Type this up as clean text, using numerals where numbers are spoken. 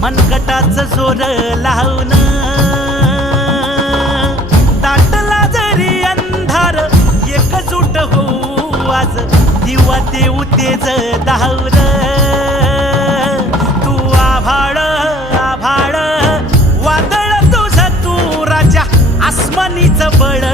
मनगटाचं जोर लावून दाटला जरी अंधार एकजूट होऊ आज दिवा देऊ तेज दावर तू आभाळ आभाळ वादळ तुझं तू राजा आसमानीचं बळ